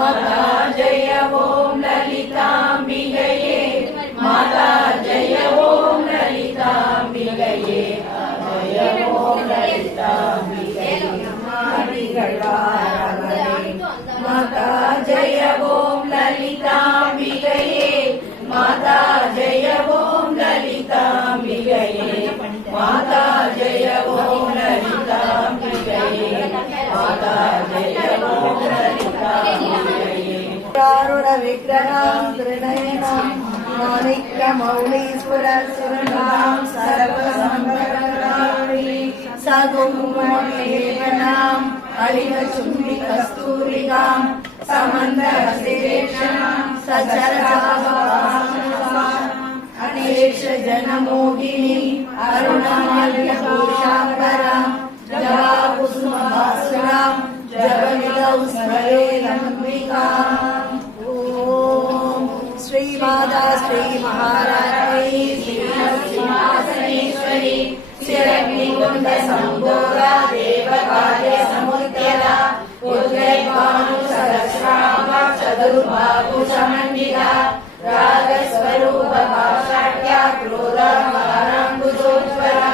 माता जय ओम ललितांबिकये माता जय ओम ललितांबिकये जय ओम ललितांबिकये माता जय ओम ललितांबिकये माता जय ओम ललितांबिकये माता जय ओम ललितांबिकये माता जय ओम ललितांबिकये कारुण विग्रहं त्रिनयनं माणिक्यमौलीस्फुरत्सुरनां सर्वसम्पदकराणि सकुङ्कुमलेपनाम् अलिकचुम्बिकस्तूरिकां समन्दहस्तेक्षणां सचरसाभवासनाम् अनेश जनमोहिनी अरुणमाल्यभूषाम्बरां जवाकुसुमभासुरां जगविदौ स्मरेदम्बिकाम्। ओम श्री माता श्री महारानी श्रीसिंहासनेश्वरी श्रीरग्निकुंड संभोगा देवकार्य समुद्यता उद्रेकानु सहस्रामा चतुर्बाहु समन्विता रागस्वरूप भाषाट्या क्रोधाकाराम्बुजोज्ज्वला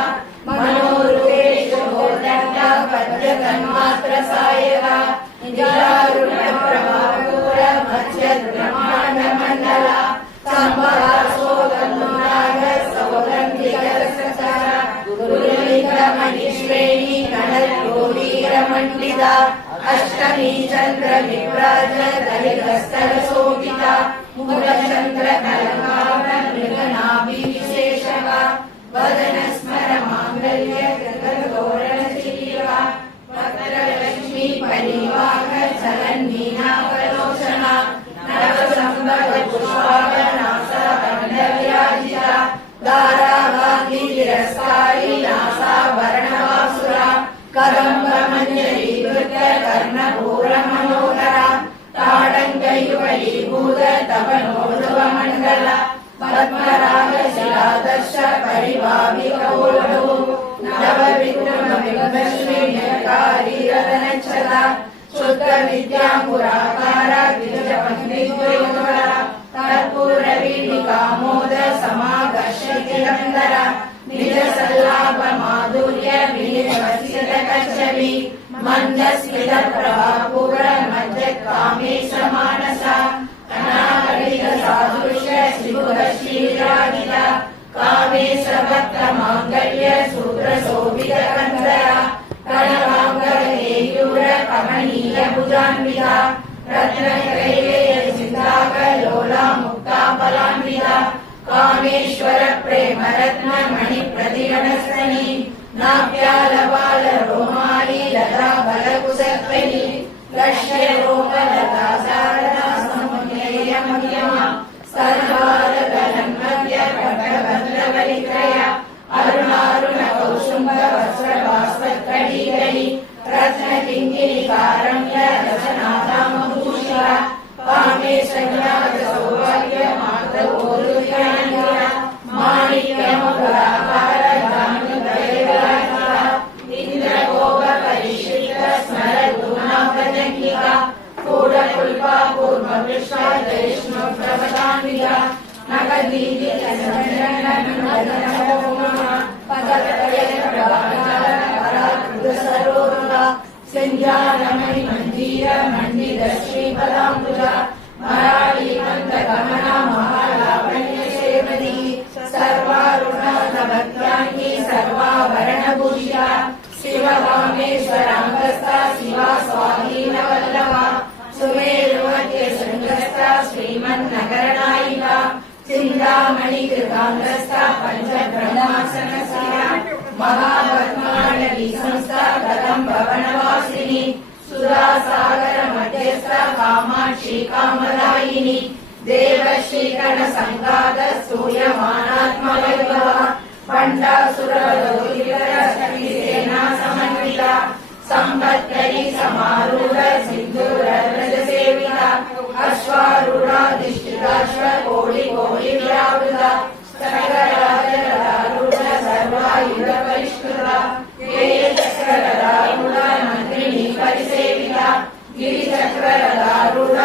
मनोरूपेश भोजन्या पद्यतन्मात्र सायका निजारुण्यप्रभापूर मध्यब्रह्माण्डमण्डला सम्भवासोदनुनाग सौगन्धिकरसतरा गुरुलिङ्गमणिश्रेणी कनल्गोरीरमण्डिता अष्टमी चन्द्र विभ्राज दलितस्थलशोभिता मुखचन्द्र कलमाभृगनाभिविशेषका वदनस्मर माङ्गल्य गगनतोरणचिलीका वक्त्रलक्ष्मी परिवाह चलन्मीनाकलोचना नवसम्भवपुष्पाभनासा दण्डविराजिता दारागान्धितिरस्कारी नासाभरणवासुरा करम्बमञ्जरीकृत कर्णपूरमनोहरा ताडङ्गयुगलीभूत तपनोर्ध्वमण्डला पद्मरागशिलादर्श परिभाविकवोढो नवविक्रमबिम्बश्रीण्यकारीरतनच्छला शुद्धविद्यापुराकारा द्विजपत्नीद्वयोधरा कर्पूरवीणिकामोद समाकर्षतिरन्दरा निजसल्लाभमाधुर्य विनिर्वसितकच्छवि मन्दस्मितप्रभापूर मज्जकामेशमानसा अनागरिकसादृश्य श्रीभुवश्रीरागिता कामेशभक्तमाङ्गल्य सूत्रशोभितकन्धरा कणवाङ्गकेयूर कमनीयभुजान्विता रत्नकैलेयचिन्ताकलोला मुक्ताफलान्विता कामेश्वर प्रेमरत्न मणिप्रतिगणस्तनी नाप्यालबाल रोमाली लता बलकुशत्वनी लक्ष्यरोमलता सारदा समुन्नयमध्यमा सर्वारगलन्मध्य कटभद्रवलित्रया अरुणारुण कौशुम्भ वस्त्रभास्वत्कटीकरी रत्नकिङ्किणिकारम्य रसनादामभूषिता कामेशज्ञात सौभाग्य मातरोरुद्यान्विता माणिक्यमुकुराकार जानुदयविराजिता इन्द्रगोप परिश्रित स्मरदुनाभजङ्गिका कूढकुल्पा पूर्वपृष्ठा जयिष्णुप्रभतान्विता नखदीपितसंजननमदनमोहमा पदकटयप्रभाकालपराकृतसरोरुहा सञ्जानमणिमञ्जीर मण्डितश्रीपदाम्बुजा मराळीकन्तगमना महालावण्यसेवदी सर्वारुणातभक्ताङ्गी सर्वाभरणभूषिता शिवकामेश्वराङ्गस्था शिवा स्वाधीनवल्लभा सुमेरुमध्यशृङ्गस्था श्रीमन्नगरनायिका चिन्तामणिकृताङ्गस्था पञ्चब्रह्मासनस्थिता महापद्माडवी संस्था कदम्बवनवासिनी सुधासागर मध्यस्था कामाक्षी कामदायिनी देवश्रीकण संघात स्तूयमानात्मवैभवा पण्डासुरवधूरिवरसेना समन्विता संपत्करी समारूढ सिन्धूरव्रजसेविता अश्वारूढाधिष्ठिताश्व कोटि कोटि व्यावृता सकलराजरूढ सर्वायुध परिष्कृता चक्ररथारूढ मंत्रिणी परिसेविता गिरिचक्ररथारूढ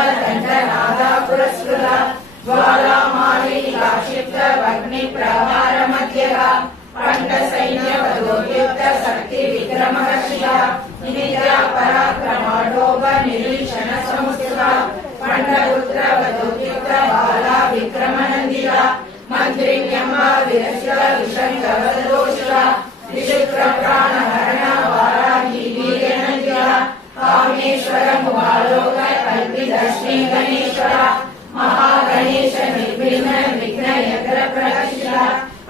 पुरस्कृत ज्वालामालिका क्षिप्त अग्नि प्रहार मध्यः पंड सैन्य वधोद्युक्त शक्ति विक्रमः शिवा नित्या पराक्रमाढोभ निरीक्षण समुत्सुका पंडपुत्र वधोद्युक्त बाला विक्रमनन्दिता मंत्रिण्यम्बा विरचित विशङ्कवदोषिता विचित्र प्राणहरण वाराही वीर्यनन्दिता कामेश्वर मुखालोक कल्पितश्री गणेश्वर महागणेश निर्विघ्न विघ्न यत्र प्रदर्शिता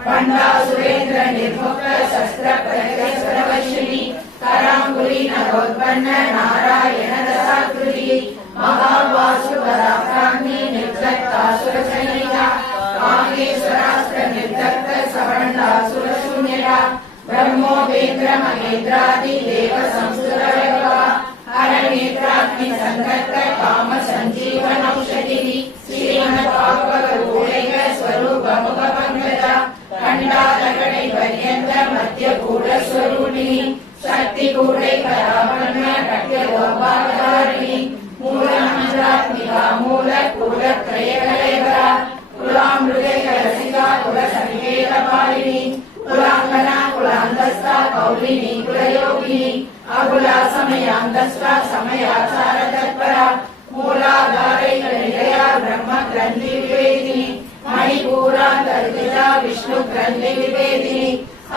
पंडासुरेन्द्र निर्मुक्त शस्त्र प्रत्यस्त्रवशिनी करांगुली नरोत्पन्न नारायण दशाकृति महावासु पराक्रांति निर्दत्तासुरसैनिका कामेश्वरास्त्र निर्दत्त सवर्णासुरशून्यता ब्रह्मोपेन्द्र महेन्द्रादि देव संस्कृत हरनेत्राग्नि संगत काम संजीवन औषधि श्रीमद्भागवतोरेक स्वरूप मुख पंकज खंडालकड़े पर्यंत मध्य कूट स्वरूपिणी शक्ति कूटे करापन्न कट्य गोपालधारिणी मूल मंत्रात्मिका मूल कूल त्रय कलेवरा कुलामृगे रसिका कुल संकेत पालिनी कुलांगना कुलांतस्था कौलिनी कुलयोगिनी अकुला समयांतस्था समयाचार तत्परा मूलाधारे निलया ब्रह्म ग्रंथि विवेदिनी मणिपूरांतर्गता विष्णु ग्रंथि विवेदिनी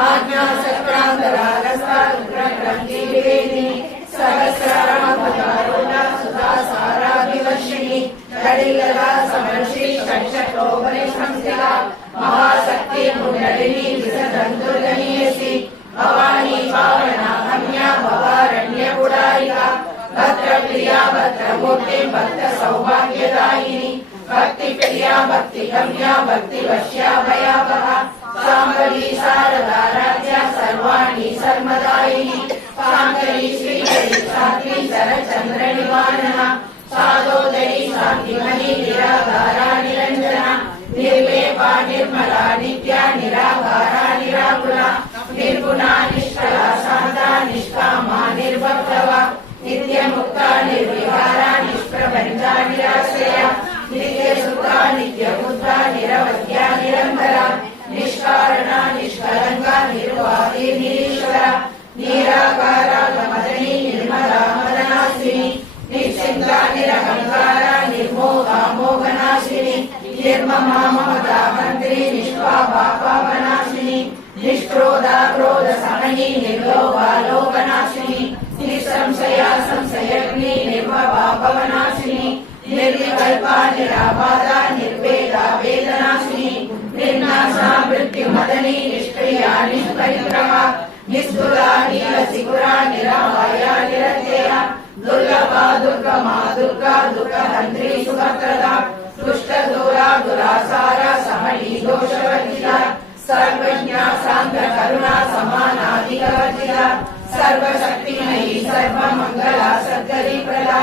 आज्ञा चक्रांतरागस्था रुद्र ग्रंथि विवेदिनी सहस्रारामपदारूढा सुधा साराभिवर्षिणी कलिलला समर्षि षट्शक्रोपरिसंस्थिता महाशक्ति कुंडलिनी विसदन्तुर्गणीयसी भवानी पावना रम्या भवारण्य गुडारिका भद्रप्रिया भद्रमूर्ति भक्त सौभाग्यदायिनी भक्ति प्रिया भक्ति गम्या भक्ति वश्या भयावहा शाम्भवी शारदा राज्या सर्वाणि सर्वदायिनी शांकरी श्रीहरि साध्वी शरचंद्र निवारणा साधोदरी शांतिमयी निराधारा निरंजना निर्लेपा निर्मला नित्या निराधारा निराकुला निर्गुणा निष्कला शांता निष्कामा निर्भक्तवा नित्य मुक्ता निर्विकारा निष्प्रपंचा निराश्रया नित्य सुखा नित्य बुद्धा निरवध्या निरंतरा निष्कारणा निष्कलंका निर्वादी निरीश्वरा निराकारा गमदनी निर्मला मदनाशिनी निश्चिंता निरहंकारा निर्मोहा मोहनाशिनी निर्ममा ममता मंत्री निष्पापा पापनाशिनी निष्क्रोधा क्रोध समनी निर्लोभा लोभनाशिनी निसंशया संशयग्नि निर्भवा भवनाशिनी निर्विकल्पा निराबाधा निर्वेदा वेदनाशिनी निर्नाशा मृत्युमदनी निष्क्रिया निष्परिग्रहा निस्तुला नीलसिकुरा निरामया निरत्यया दुर्लभा दुर्गमा दुर्गा दुःखहन्त्री सुभद्रदा दुष्ट दूरा दुरासारा समणी दोषवर्जिता सर्वज्ञा सान्द्र करुणा समानाधिकवर्जिता सर्वशक्तिमयी सर्वमंगला सद्गति प्रदा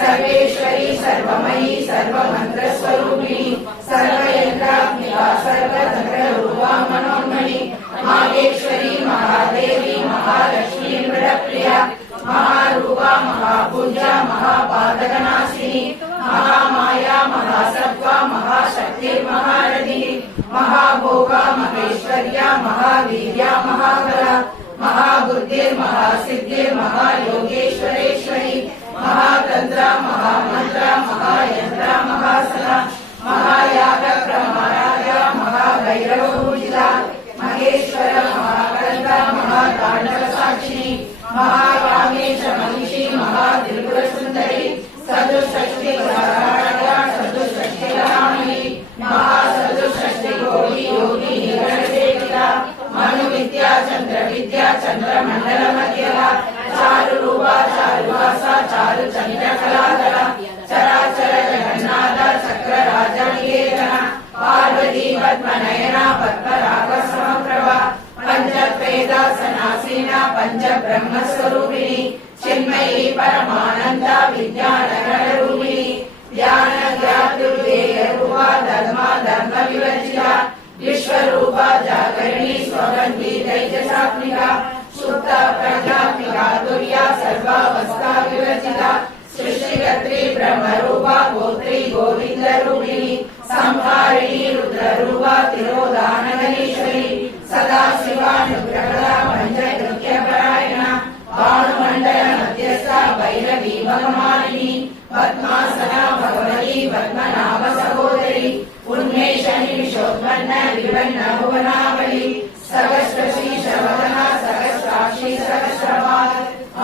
सर्वेश्वरी सर्वमयी सर्वमंत्रस्वरूपिणी सर्वयंत्रात्मिका सर्वतंत्ररूपा मनोन्मणि माहेश्वरी महादेवी महालक्ष्मी मृडप्रिया महारूपा महापूजा महापातकनाशिनी महामाया महासत्त्वा महाशक्ति महारथी महाभोगा महेश्वर्या महावीर्या महाबला महाबुद्धिर् महासिद्धिर् महायोगेश्वरेश्वरी महातंत्रा महामंत्रा महायंत्रा महासना महायाग प्रमाराया महाभैरवपूजिता महेश्वर महाकंता महातांडव साक्षिणी महाकामेश महिषी महात्रिपुरसुंदरी सदुषष्टि सदुषष्टि महासदुषष्टि कोटि योगी गणसेविता मनु विद्या चंद्र मंडल मध्यला चारु रूपा चारुवासा चारु चंद्र कलाधरा चराचर जगन्नाथ चक्र राजा निकेतना पार्वती पद्मनयना पद्मराग समप्रभा पंच वेदासनासीना पंच ब्रह्म स्वरूपिणी चिन्मयी परमानंदा विज्ञान रूपिणी ज्ञान ज्ञातुर्वेय रूपा धर्म विवर्जिता विश्वरूपा जागरणी स्वगंधी दैत्यसात्मिका सुप्त प्रज्ञात्मिका तुर्या सर्वावस्था विवर्जिता सृष्टिकर्त्री ब्रह्मरूपा भूत पुत्री गोविंद रूपिणी संहारिणी रुद्ररूपा तिरोधानगरीश्वरी सदा शिवानुग्रहदा पंचकृत्यपरायणा भानुमंडल मध्यस्था भैरवी भगमालिनी पद्मासना भगवती पद्मनाभ सहोदरी उन्मेषणी विशोत्पन्न विपन्न भुवनावली सहस्रशीर्षवदना सहस्राक्षी सहस्रपाद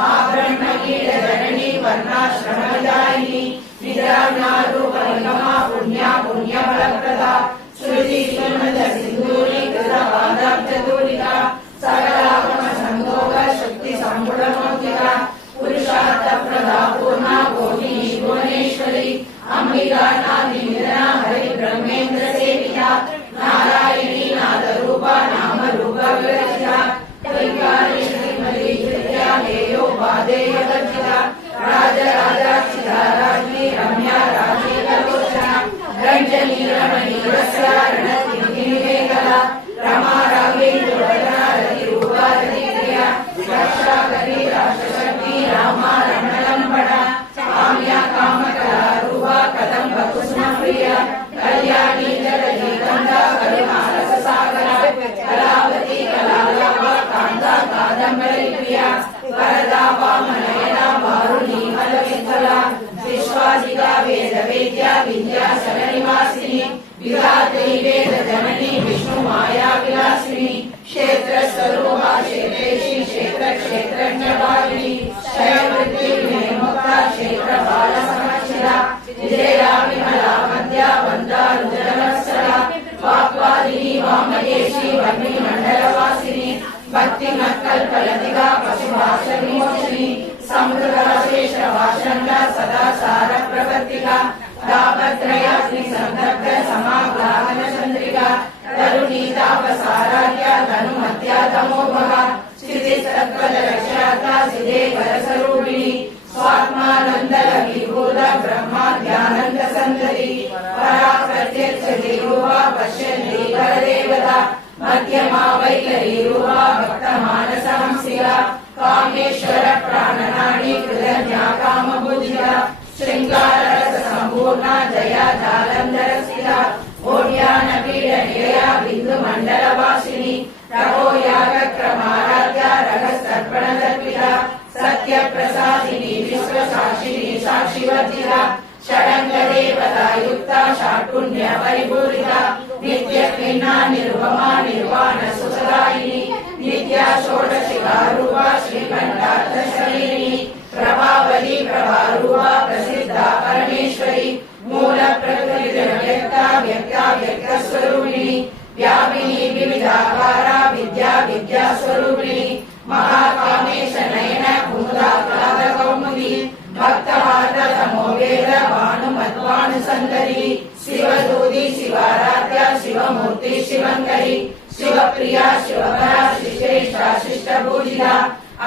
आब्रह्मकीट जननी वर्णाश्रमदायिनी निद्रारूपनिगमा पुण्या पुण्यफलप्रदा श्रुति श्रीमद सिंधूरी कृतपादाब्जदूरिका सकलागम संभोग शक्ति संपूर्णमौक्तिका पुरुषार्थ प्रदा पूर्णा भोगिनी भुवनेश्वरी अंबिका नादि निधना हरि ब्रह्मेन्द्र सेविता नारायणी नाद रूपा नाम रूप विरचिता कैकाली श्रीमती विद्या हेयो वादेय वर्जिता राजराजाक्षिता राज्ञी रम्या राजीवलोचना रंजनी रमणी रस्या रणतिनिवेकला रमा राघवेन्द्रवदना रतिरूपा रतिक्रिया रक्षाकरी राष्ट्रशक्ति रामा रमणलम्बना काम्या कामकला रूपा कदम्ब कुसुमप्रिया कल्याणी जगती गंगा करुणारस सागरा कलावती कलालाभा कांता कादम्बरी प्रिया वरदा वामनयना वारुणी मलविठला विश्वासिका वेद वेद्या विद्याचल निवासिनी विधात्री वेद जननी विष्णु माया विलासिनी क्षेत्र स्वरूपा क्षेत्रेशी क्षेत्र क्षेत्रज्ञ भागिनी क्षयवृत्ति विमुक्ता क्षेत्र बाल समक्षिरा विजया विमला मध्या वंदा रुद्रवत्सला वाक्वादिनी वामकेशी वर्णी मंडलवासिनी भक्ति मत्कल्पलतिका पशुभाष विमोचिनी समृद्धा शेष भाषण्डा सदा सार प्रवर्तिका तापत्रयाग्नि संदग्ध समाग्लाहन चंद्रिका तरुणी तापसाराख्या धनुमत्या तमोभगा स्थितिस्तत्पद रक्षाता सिद्धे वरस्वरूपिणी स्वात्मानंद विभूत ब्रह्मा ध्यानंद संतति परा प्रत्यक्ष देववा पश्यन्ति परदेवता मध्यमा वैखरी रूपा भक्त मानस हंसिका कामेश्वर प्राणनाडी कृतज्ञा कामभुजिका श्रृंगार रस संपूर्णा जया जालंधर स्थिता ओड्यान पीड निलया बिंदु मंडल वासिनी रघो याग क्रमाराध्या रगस्तर्पण दर्पिता सत्य प्रसादिनी विश्व साक्षिनी साक्षिवर्जिता षडंग देवता युक्ता शाकुण्य परिपूरिता नित्य क्लीना निर्वमा निर्वाण सुखदायिनी नित्या षोडशिका रूपा श्रीकंठार्थ शरीरिणी प्रभावली प्रभारूपा प्रसिद्धा परमेश्वरी मूल प्रकृति व्यक्ता व्यक्ता व्यक्त स्वरूपिणी व्यापिनी विविधाकारा विद्या विद्या स्वरूपिणी महाकामेश नयन कुमुदा क्लाद कौमुदी भक्तवाद तमो वेद भानुमद्भानु संतरी शिवदूती शिवाराध्या शिवमूर्ति शिवंकरी शिवप्रिया शिवपरा श्रीश्रेष्ठा शिष्टभूजिता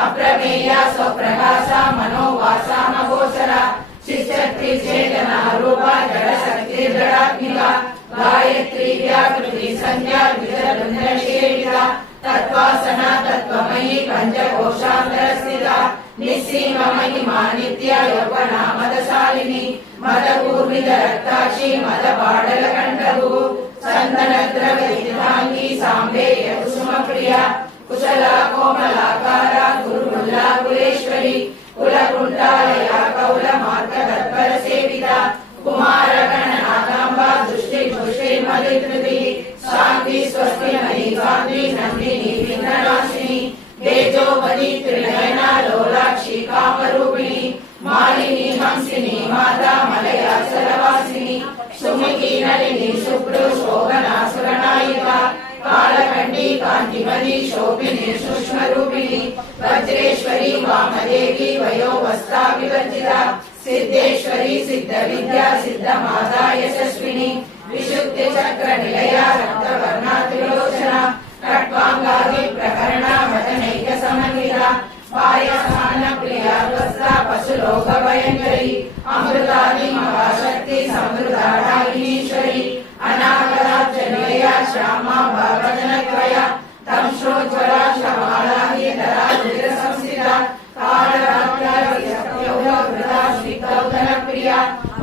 अप्रमेया स्वप्रकाशा मनोवासा महोसरा शिष्यत्री चेतना रूपा जड़ शक्ति जड़ात्मिका गायत्री व्याकृति संध्या विजयसेविता तत्वासना तत्वमयी पंचकोशांतर स्थिता निस्सीम महिमा नित्य यौवना मदशालिनी मदपूर्विद रक्ताक्षी मद बाडल कंठभू चंदन द्रवितांगी सांबेय कुसुम प्रिया कुशला कोमलाकारा गुरुमुल्ला कुलेश्वरी कुलकुंडालया कौल मार्ग तत्पर सेविता कुमार गण नागांबा दृष्टि पुष्टि मदिकृति शांति स्वस्ति मणि गांधी नंदिनी विघ्ननाशिनी तेजोवती त्रिनयना लोलाक्षी कामरूपिणी मालिनी हंसिनी माता मलया सरवासिनी सुमुखी नलिनी शुभ्र शोभना सुरनायिका कालकंडी कांतिमती शोभिनी सूक्ष्म रूपिणी वज्रेश्वरी वामदेवी वयोवस्था विवर्जिता सिद्धेश्वरी सिद्ध विद्या सिद्ध माता यशस्विनी विशुद्ध चक्र निलया रक्त वर्णा त्रिलोचना खट्वांगादि प्रकरणा वदनैक समन्विता पायसान प्रिया वस्ता पशुलोक भयंकरी अमृतादि महाशक्ति समृद्धाईश्वरी अनागराब्ज निलया श्यामा भवदनत्रया तम श्रोज्वला शमालाहि धरा रुद्र संस्थिता कालरात्रा विसत्यौध वृथा श्रीकौधन प्रिया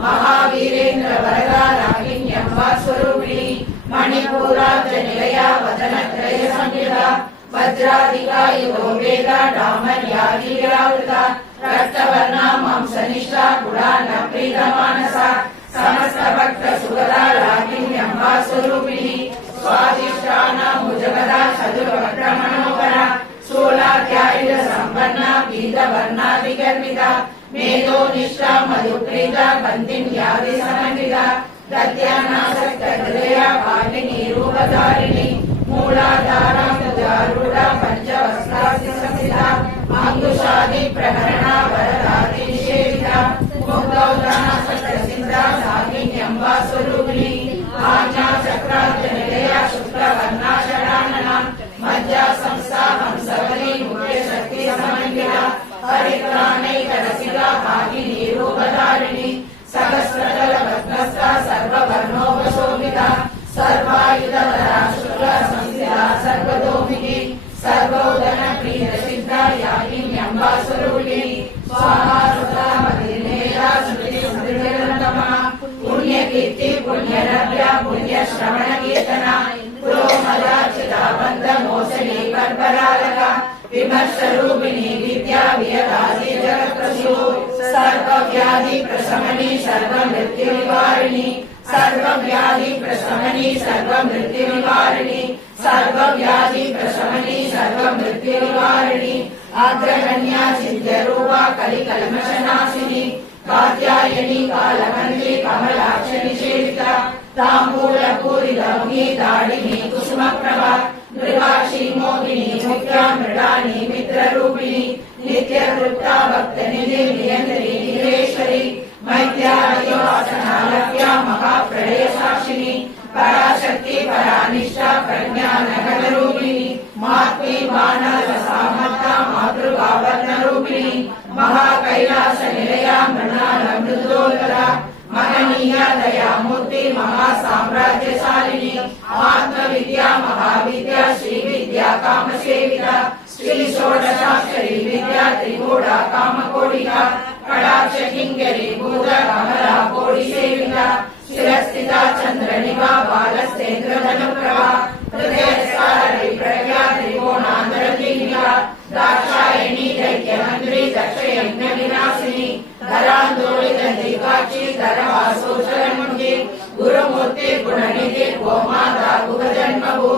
महावीरेन्द्र स्वरूपिणी मणिपूराब्ज निलया वदनत्रय संयुता वज्राधिका युगो वेदा डामर्यादिविरावृता रक्तवर्णा मांसनिष्ठा गुणान प्रीतमानसा समस्त भक्त सुगदा रागिण्यम्बा स्वरूपिणी स्वादिष्टाना भुजगदा चतुर्वक्रमणोपरा स्थूलाध्यायुध संपन्ना पीतवर्णादिगर्भिता मेधो निष्ठा मधुप्रीता बन्धिन्यादि समन्विता दद्यानासक्त हृदया भागिनी रूपधारिणी मूलाधारा पूजारूढा पंचवस्त्रादि संस्थिता अंकुशादि प्रहरणा वरदादि निषेविता मुक्तौदानासक्त सिद्धा सागिन्यम्बा स्वरूपिणी आज्ञा चक्राब्ज निलया शुक्लवर्णा षडानना मज्जा संस्था हंसवली मुख्य शक्ति समन्विता हरित्राणैकरसिका भागिनी रूपधारिणी सहस्रदल भस्मस्था सर्ववर्णोपशोभिता सर्वायुधधरा शुक्ला संस्थिता सर्वतोमुखी सर्वोदन प्रिय सिद्धा यागिन्यम्बा स्वरूपिणी स्वाहा सुधा मदिनेया स्मृति स्मृतिरन्तमा पुण्यकीर्ति पुण्यरव्या पुण्यश्रवण कीर्तना पुरोमदाचिता बन्ध मोचनी कर्परालका विमर्शरूपिणी विद्या वियदादि जगत्प्रसू सर्वव्याधि प्रशमनी सर्वमृत्युनिवारिणी सर्वव्याधि प्रशमनी सर्वमृत्युनिवारिणी सर्वव्याधि प्रशमनी सर्वमृत्युनिवारिणी अग्रगण्या सिद्ध्यरूपा कलिकल्मषनाशिनी कात्यायनी कालकन्त्री कमलाक्ष निषेविता ताम्बूलपूरितमुखी दाडिनी कुसुमप्रभा मृगाक्षी मोहिनी मुख्या मृडानी मित्ररूपिणी नित्यतृप्ता भक्तनिधि नियन्त्री निरेश्वरी मैत्र्यादिवासनालव्या महाप्रलयसाक्षिणी पराशक्ति परानिष्ठा प्रज्ञानघनरूपिणी मात्मी मानवसामर्था मातृभावर्णरूपिणी महाकैलास निलया मृणालमृतोदरा महनीया दयामूर्ति महासाम्राज्यशालिनी आत्मविद्या महाविद्या श्री विद्या कामसेविता श्री षोडशाक्षरी विद्या त्रिगुणा कामकोटिका कटाक्ष किङ्करी भूत कमला कोटि सेविता शिरस्थिता चन्द्रनिभा बालस्तेन्द्रधनुप्रभा हृदयस्तारी प्रज्ञा त्रिकोणान्तरदीपिका दाक्षायणी दैत्यमन्त्री दक्षयज्ञ विनाशिनी धरान्दोलित दिकाक्षी धरवासोचरन्मुखी गुरुमूर्ति गुणनिधि गोमाता गुहजन्मभू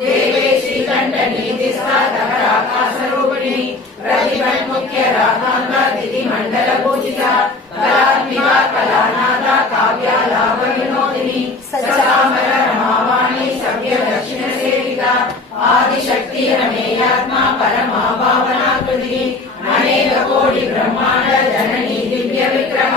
देवे श्रीकण्ठनीतिस्था दहराकाशरूपिणी प्रतिमन्मुख्य राकान्ता दितिमण्डलपूजिता कलात्मिका कलानादा काव्यालाभविनोदिनी सचामर रमावाणी सभ्य दक्षिणसेविता आदिशक्ति रमेयात्मा परमा भावनाकृति अनेक कोटि ब्रह्मांड जननी दिव्य विग्रह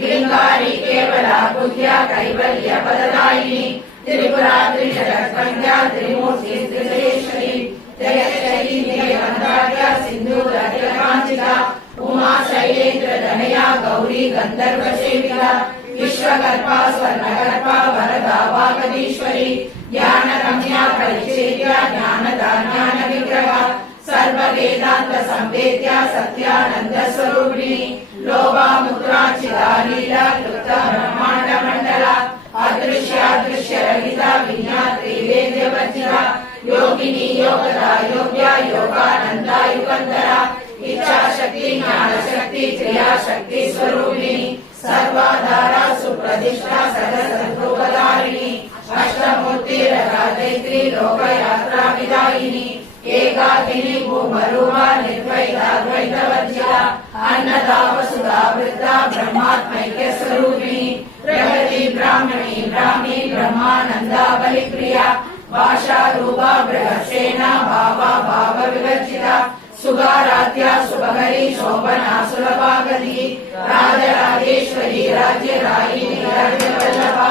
लिंगारी केवला बुद्ध्या कैवल्य पददायिनी त्रिपुरा त्रिजगत्पद्या त्रिमूर्ति त्रिशेश्वरी जयश्री देवन्दार्या सिंधूर तिलकांचिका उमा शैलेन्द्र धनया गौरी गंधर्व सेविका विश्वकर्मा स्वर्णकर्मा वरदा वागदीश्वरी ज्ञान रम्या परिचेत्या ज्ञानदा ज्ञान विग्रह सर्व वेदांत संवेद्या सत्यानंद स्वरूपिणी लोभा मुद्राचिता लीला कृत ब्रह्मांड मंडला अदृश्यादृश्य रहिता विज्ञात्री वेद्य वर्जिता योगिनी योगदा योग्या योगानंदा युगंधरा इच्छा शक्ति ज्ञान शक्ति क्रिया शक्ति स्वरूपिणी सर्वाधारा सुप्रतिष्ठा सदसद्रूपधारिणी अष्टमूर्ति रथादैत्री लोकयात्रा विदायिनी एकाकिनी भूमरूपा निर्वैताद्वैतवर्जिता अन्नदा वसुधा वृद्धा ब्रह्मात्मैक्य स्वरूपिणी प्रगति ब्राह्मणी ब्राह्मी ब्रह्मानंदा बलिप्रिया भाषा रूपा बृहस्सेना भावा भाव विवर्जिता सुगाराध्या शुभकरी शोभना सुलभागति राजराजेश्वरी राज्य रायिनी राज्यवल्लभा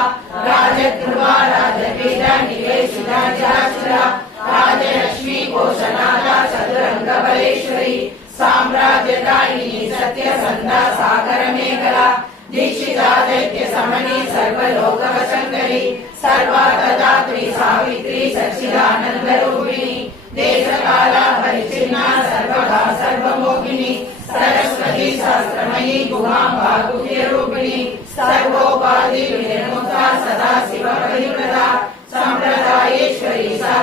राजगृहा राजपीठा निवेशिता जहाशिला राजलक्ष्मी कोशनादा चतुरंग बलेश्वरी साम्राज्यदायिनी सत्यसंधा सागर मेखला दीक्षिता दैत्य समनी सर्वलोकवशंकरी सर्वादात्री सावित्री सच्चिदानंद रूपिणी देश काला परिचिन्ना सर्वगा सर्वमोहिनी सरस्वती शास्त्रमयी गुहांबा गुह्य रूपिणी सर्वोपाधि विनिर्मुक्ता सदा शिव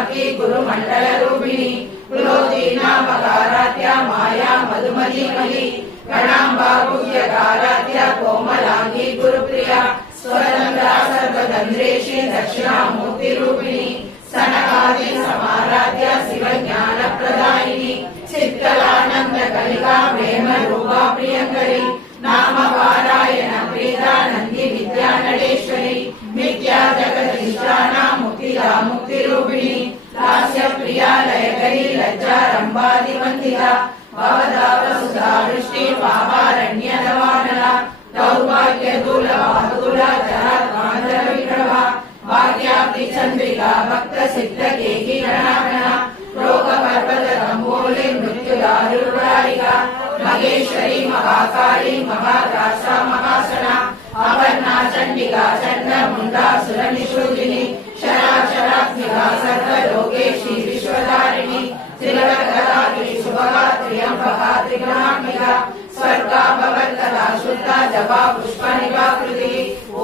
साक्षात्की गुरुमण्डल रूपिणी कुलोदीना मकाराध्या माया मधुमतीमयी गणाम्बा गुह्यकाराध्या कोमलांगी गुरुप्रिया स्वतंत्रा सर्वतंत्रेशी दक्षिणामूर्ति रूपिणी सनकादि समाराध्या शिवज्ञान प्रदायिनी चित्तलानंद कलिका प्रेम रूपा प्रियंकरी नाम पारायण प्रीता नंदी विद्या नडेश्वरी मिथ्या जगदीशाना मुक्तिदा मुक्ति रूपिणी लास्य प्रिया लयकरी लज्जा रंबादि वंदिता भवदाव सुधा वृष्टि पावारण्य नवानला दौर्भाग्य दूला जरा कांदर विक्रवा भाग्याप्ति चंद्रिका भक्त सिद्ध केकी गणागणा रोग पर्वत तंबोले मृत्यु दारुरारिका महेश्वरी महाकाली महारासा महासना अपर्णा चंडिका चंद्र मुंडा सुर निषूदिनी शराशरात्मिका सर्व लोकेशी विश्वधारिणी त्रिगणगदात्री शुभगा त्र्यंबका त्रिगुणात्मिका स्वर्गा भवत्कदा शुद्धा जपा पुष्प निवाकृति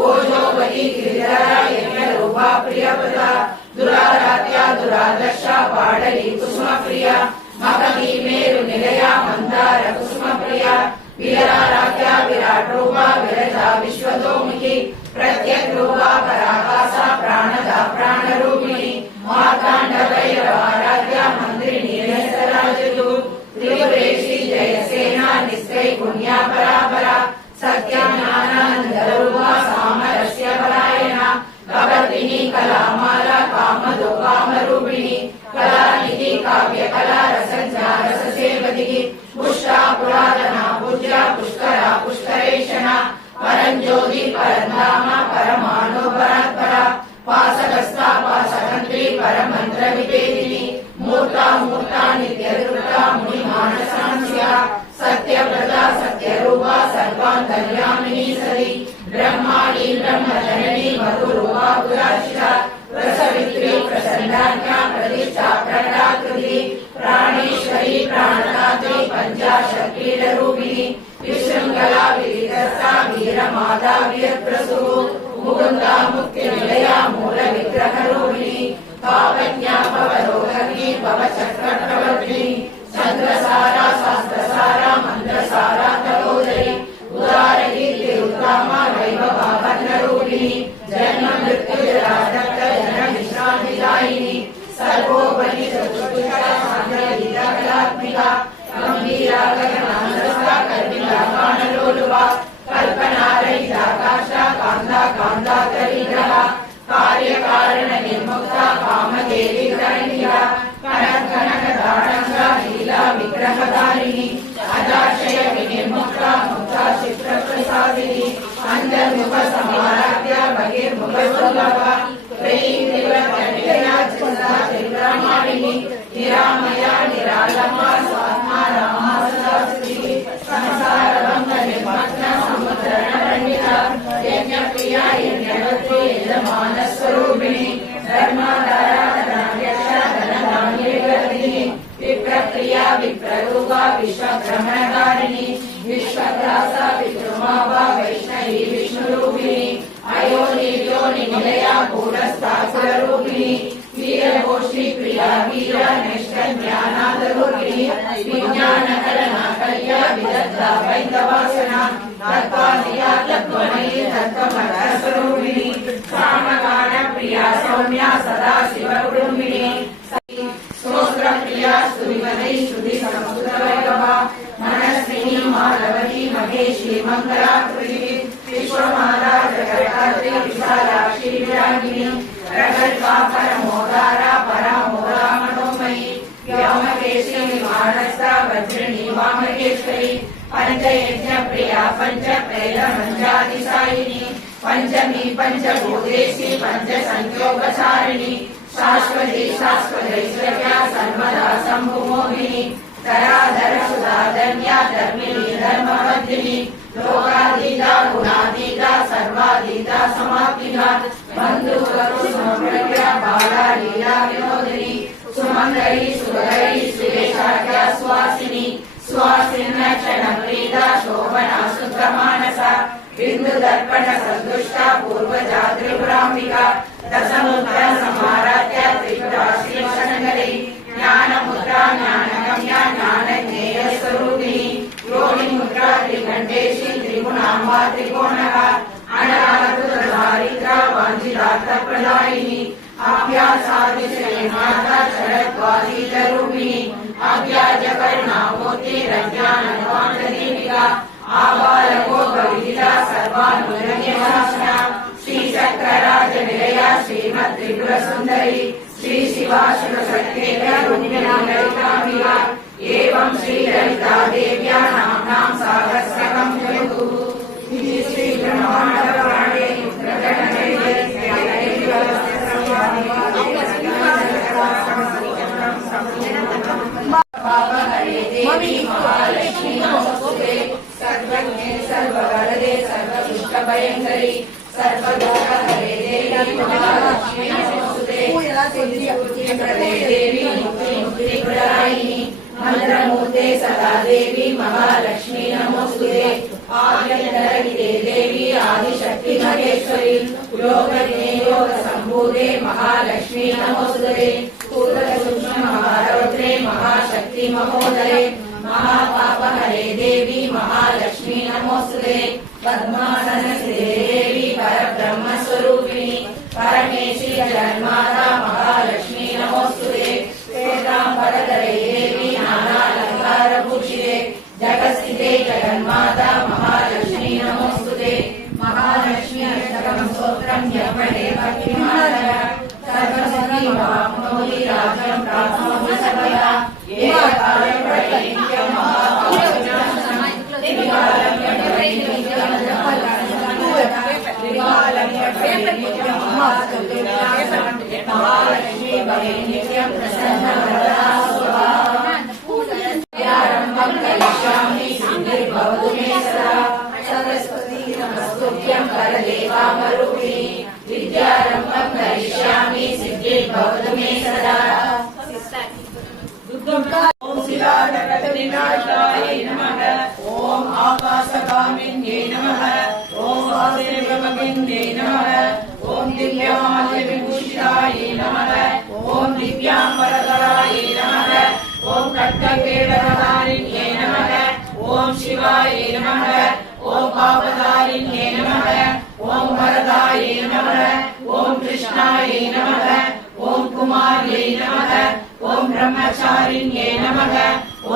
ओजोवती गिरिधरा यज्ञ रूपा प्रियपदा दुराराध्या दुरादर्शा पाडली कुसुम प्रिया मगधी मेरु निलया मंदार कुसुम प्रिया वीराराध्या विराट रूपा विरजा विश्वतोमुखी प्रत्यक रूपा पराकाशा प्राणदा प्राण रूपिणी मातांड भैरवाराध्या मंत्रिणी सहस्राजतु त्रिपुरेशी जयसेना निस्कै पुण्या परापरा सत्याज्ञानानंद रूपा सामरस्य परायणा कवर्तिनी कलामाला कामदो कामरूपिणी कलानिधि काव्य कला रसज्ञा रससेवदिगी पुष्टा पुरातना पूज्या पुष्करा पुष्करेशना परंज्योति परंधामा परमाणु परात्परा पासकस्था पासकंत्री परमंत्र विभेदिनी मूर्ता मूर्ता नित्यदृता मुनि मानसांस्या सत्यव्रता सत्यरूपा सर्वान्तर्यामिनी सदी ब्रह्माणी ब्रह्मजननी मधुरूपा पुराशिषा प्रसवित्री प्रसन्नाज्ञा प्रतिष्ठा प्रणडाकृति प्राणेश्वरी प्राणदात्री पंचाशक्तिरूपिणी विशृंखला विविधस्ता वीरमाता वीरप्रसु मुकुंदा मुक्ति निलया मूल विग्रह रूपिणी पावन्या भवरोहिणी भवचक्रवर्तिनी चंद्रसारा शास्त्रसारा मंत्रसारा तपोधरी उदारकीर्ति उत्तमा वैभवा भद्ररूपिणी जन्म मृत्यु जरादत्त जन विश्रांतिदायिनी सर्वोपरि चतुष्टया सान्द्रगीता कलात्मिका गंभीरा गगनानस्ता कर्मिका कानलोलुवा कल्पना रहिता काष्ठा कांदा कांदातरीग्रहा कार्य कारण निर्मुक्ता कामदेवी करणिका कनक कनक दारणंगा लीला विग्रहधारिणी अदाशय विनिर्मुक्ता मुक्ता चित्र प्रसादिनी अंतर्मुख समाराध्या बहिर्मुख सुलभा प्रेम त्रिपुरामालिनी निरामया निरालमा स्वात्मा रामा सदास्ति संसारभंग निर्मग्न समुद्रण पंडिता यज्ञप्रिया यज्ञवती यजमानस्वरूपिणी धर्माधारा धनाध्यक्षा धनधान्यवर्धिनी विप्रप्रिया विप्ररूपा विश्वभ्रमणकारिणी विश्वग्रासा विक्रमावा वैष्णवी विष्णुरूपिणी अयोनि योनि निलया भूरस्थासुररूपिणी वीरघोषी प्रिया वीरा निष्ठ ज्ञानादरूपिणी विज्ञानकलना कल्या विदग्धा वैदवासना तत्त्वादिया तत्त्वमयी तत्त्वमर्थस्वरूपिणी कामगान प्रिया सौम्या सदा शिवकुटुम्बिनी स्तोत्र प्रिया स्तुतिमती स्तुति संस्कृतवैभवा मनस्विनी माधवती महेशी मंगलाकृति विश्वमाता जगत्धात्री विशालाक्षी विरागिनी प्रगल्भा परमोदारा परामोदा मनोमयी व्योमकेशी विमानस्था वज्रिणी वामकेश्वरी पंचयज्ञ प्रिया पंच प्रेल मंजादिशायिनी पंचमी पंचभूतेशी पंच संयोगचारिणी शाश्वती शाश्वतैश्वर्या सर्वदा शंभुमोहिनी धराधर सुधाधन्या धर्मिणी धर्मवर्धिनी लोकाधीता गुणाधीता सर्वाधीता समाप्तिना बंधुकरु समप्रज्ञा बाला लीला विनोदिनी सुमंगली सुभगरी सुरेशाख्या सुवासिनी सुवासिन्य क्षणप्रीता शोभना सुप्रमानसा बिंदु दर्पण सदुष्टा पूर्वजा त्रिपुरांबिका दशमुद्रा समाराध्या त्रिपुरा श्री त्रिकोणः अनादृतधारित्रा वाञ्छितार्थप्रदायिनी आभ्यासादिशयमाता शरद्वासीतरूपिणी आव्याजकरुणामूर्तिरज्ञानध्वान्तदीपिका आबालकोपविदिता सर्वानुरण्यशासना श्रीचक्रराजनिलया श्रीमत्त्रिपुरसुन्दरी श्रीशिवाशिवशक्तेर्गुण्यनालयिकाम्बिका एवं श्रीललिता देव्या नाम्नां सहस्रकं जयतु इति श्रीब्रह्माण्डपुराणे पापहरे देवी महालक्ष्मी नमोस्तुते सर्वज्ञे सर्ववरदे सर्वदुष्टभयङ्करी सर्वदोषहरे देवी महालक्ष्मी नमोस्तुते सिद्धिप्रदे देवी मुक्तिप्रदायिनी मन्त्रमूर्ते सदा देवी महालक्ष्मी नमोस्तुते आद्यन्तरहिते देवी आदिशक्ति महेश्वरी योगनिधे योगसम्भूते महालक्ष्मी नमोस्तुते सूक्ष्ममहारौद्रे महाशक्ति महोदये महापापहरे देवी महालक्ष्मी नमोस्तुते पद्मासनस्थिते देवी परब्रह्मस्वरूपिणी परमेशी जगन्माता महालक्ष्मी नमोस्तुते श्वेताम्बरधरे देवी नानालङ्कारभूषिते जगत्स्थिते जगन्माता महालक्ष्मी नमोस्तुते महालक्ष्मी अष्टकं स्तोत्रं जपते भक्तिमानः सर्वसिद्धि महाप्नोति राज्यं प्राप्नोति सर्वदा एककालं पठे नित्यं महालक्ष्मी भवे नित्यं प्रसन्नवरदा स्वभावा आरम्भं करिष्यामि सिद्धिर्भवतु मे सदा सरस्वती नमस्तुभ्यं वरदेवामरूपिणी विद्यारम्भं करिष्यामि सिद्धिर्भवतु मे सदा ओम शिवानरविनाशाय नमः ओम आकाशगामिन्यै नमः ओम वासुदेवभगिन्यै नमः ओम दिव्यमाल्यविभूषिताय नमः ओम दिव्याम्बरधराय नमः ओम खड्गकेटधारिण्यै नमः ओम शिवाय नमः ओम पापधारिण्यै नमः ओम वरदाय नमः ओम कृष्णाय नमः ओम कुमार्यै नमः ओम ब्रह्मचारिण्यै नमः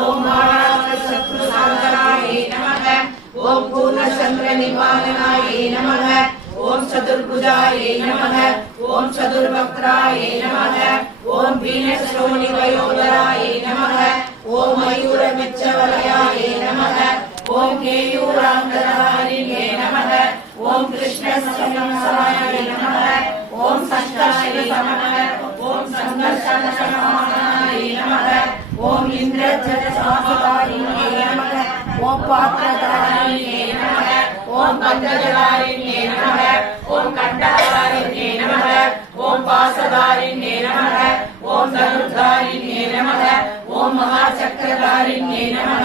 ओम महाराजशत्रुसागराय नमः ओम पूर्णचन्द्रनिपालनाय नमः ओम चतुर्भुजाय नमः ओम चतुर्वक्त्राय नमः ओम वीणश्रोणिवयोधराय नमः ओम मयूरमिच्छवलयाय नमः ओम केयूराङ्गधारिण्ये नमः ओम कृष्णसंहाय नमः ओम संकर्षणसमः ओम संकर्षणसमानाय नमः ओम इन्द्रजलसाहिताय नमः ओम पात्रधारिण्ये नमः ओम पंकजधारिण्ये नमः ओम कंठधारिण्ये नमः ओम पाशधारिण्ये नमः ओम धनुर्धारिण्ये नमः ओम महाचक्रधारिण्ये नमः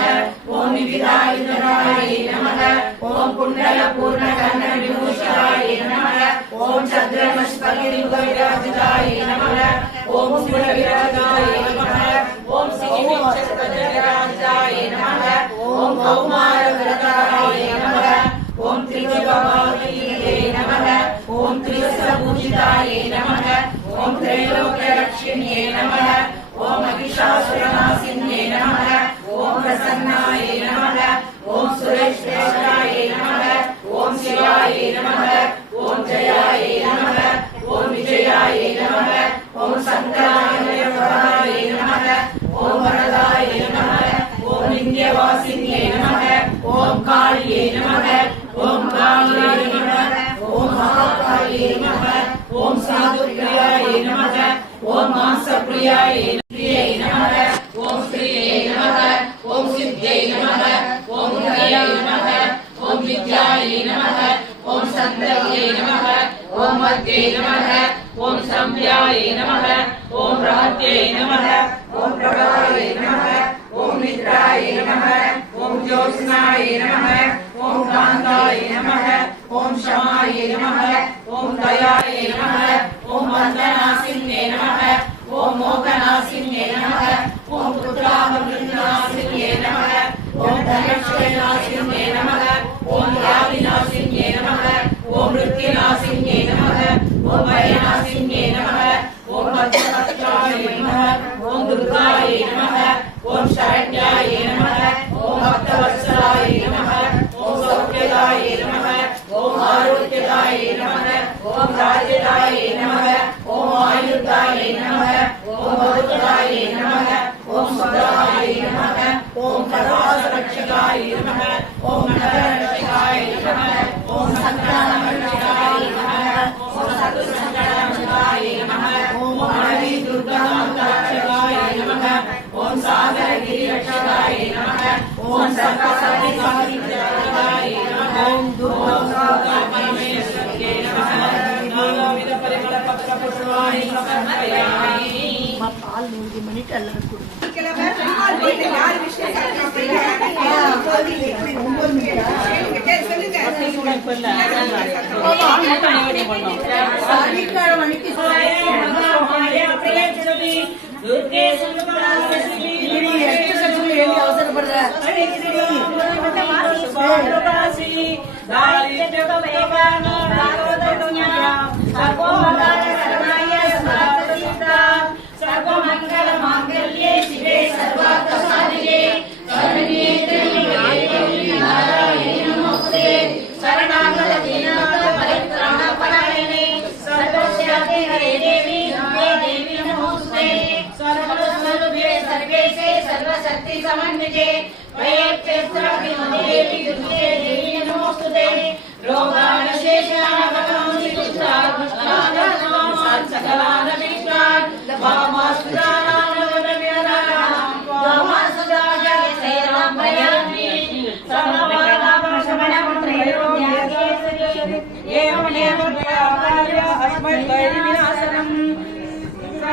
ओम विविधायुधराय नमः ओम कुण्डलपूर्णकर्णविभूषिताय नमः ओम चन्द्रमस्पतियुगविराजिताय नमः ओम शिवविराजिताय नमः ओम श्रीविचक्रविराजिताय नमः ओम कौमारवरदाय नमः ओम त्रिभुवनाय नमः ओम त्रिशूलभूषिताय नमः ओम त्रैलोक्यरक्षिण्ये नमः ओम महिषासुरनाशिन्ये नमः ओम प्रसन्नाय नमः ओम सुरेश्वराय नमः ओम शिवाय नमः ओम जयाय नमः ओम विजयाय नमः ओम शंकराय नमः ओम वरदाय नमः ओम विन्ध्यवासिन्ये नमः ओम काल्ये नमः ओम काल्ये नमः ओम महाकाल्ये नमः ओम साधुप्रियाय नमः ओम मांसप्रियाय नमः ओम श्रिये नमः ओम सिद्ध्यै नमः ओम हरये नमः ओम विद्याय नमः ओम संध्यायै नमः ओम मध्यै नमः ओम संध्याय नमः ओम रात्यै नमः ओम प्रभाय नमः ओम मित्राय नमः ओम ज्योत्स्नाय नमः ओम कान्ताय नमः ओम शमाय नमः ओम दयाय नमः ओम वन्दनासिन्ये नमः ओम मोहनासिन्ये नमः ओम पुत्रामृतनासिन्ये नमः ओम धनक्षयनासिन्ये नमः ओम याविनासिन्ये ஓம் ராஜதாயே நமக. ஓம் ஆயுர்தாயே நமக. ஓம் மதுராயே நமக. ஓம் சுதாயே நமக. ஓம் கதாசரட்சகாய நமக. ஓம் நகரட்சகாய நமக. ஓம் சங்கடமட்சகாய நமக. ஓம் சதுசங்கடமட்சகாய நமக. ஓம் ஆதி துர்காமட்சகாய நமக. ஓம் சாகரகிரிரட்சகாய நமக. ஓம் சர்வசக்திசாலிரட்சகாய நமக. ஓம் துர்காமேஸ்வரியே நமக. நானாவித பரிமள பத்ர புஷ்பாணி சமர்ப்பயாமி. பால் 100 மணிக்கு எல்லாரும் கொடுங்க. सर्वमंगल मांगल्ये शिवे सर्वार्थ साधिके शरण्ये त्र्यंबके नारायणे नमोस्तुते शरणागत दीनानाथ परित्राणपरायणे सर्वस्याते हरे देवी दुर्गे देवी नमोस्तुते सर्वस्वरूपे सर्वेशे सर्वशक्ति समन्विते वैयक्त्यस्त्राभिमते देवी दुर्गे देवी नमोस्तुते रोगाणशेषाणवकांसि दुष्टाघुष्टानां सकलानविष्टान्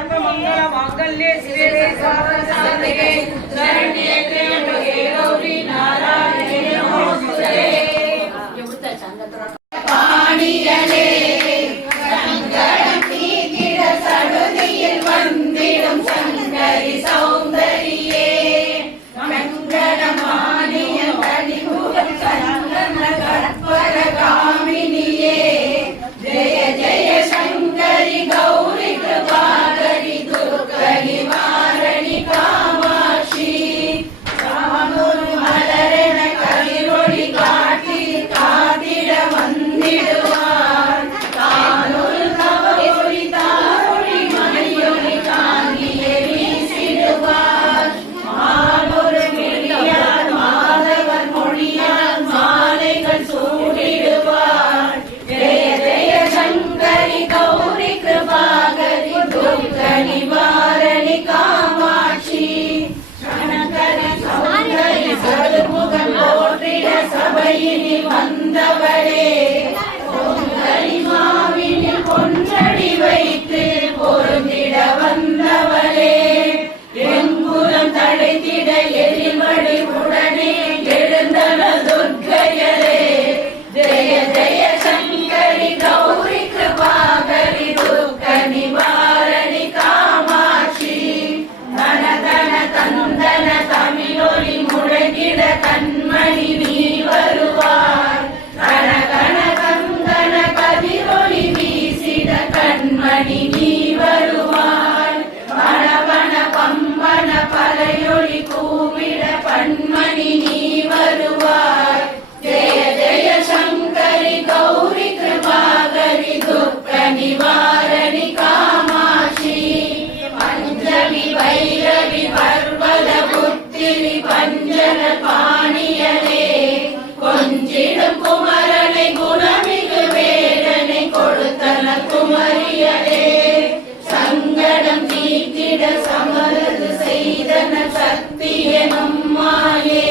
सर्वमंगलमांगल्ये शिवे सर्वार्थसाधिके शरण्ये त्र्यंबके गौरी नारायणे नमोस्तुते பாணியலே சங்கடம் நீக்கிட சடுதியில் வந்திடும் சங்கரி சௌந்தரியே மங்களமானியம் கலிமுகம் சங்கன கற்பர காமினியே ஜெய ஜெய சங்கரி கௌரி கிருபாகரி துர்க நிவாரணி காமாட்சி காமூர் மலரென கதிரொளி காட்டி காத்திட வந்திடுவார் தானொரு நவொளி தாரொளி மணியொளி காந்தியை வீசிடுவார் மானொரு கிளியார் மாதவர் மொழியார் மாலைகள் சூடிடுவார் ஜெய ஜெய சங்கரி கௌரி கிருபாகரி துர்க நிவாரணி காமாட்சி சங்கரி சௌந்தரி சதுர்முகன் போற்றிட சபையினில் வந்தவரே மாவினில் கொன்றடி வைத்து பொருந்திட வந்தவரே எங்குலம் தடைத்திட எரிமடி உடனே எழுந்தன துர்க்கையரே ஜெய ஜெய சங்கரி கௌரி கிருபாகரி துர்க நிவாரணி காமாட்சி தன தன தந்தன தமிழொலி முழங்கிட கண்மணி நீ வருவாய் கன கன கந்தன கதிரொளி வீசிட கண்மணி நீ வருவாய் பணபண பம்பன பலையொளி கூவிட பண்மணி நீ வருவாய் ஜெய ஜெய சங்கரி கௌரி கிருபாகரி துர்க நிவாரணி காமாட்சி பஞ்சமி வைரவி பர்வத புத்திரி பஞ்சன பாணியலே கொஞ்சிடும் குமரனை குணமிகு வேதனை கொடுத்தன குமரியலே சங்கடம் தீர்த்திட சமரது செய்தன சக்திய நம்மாயே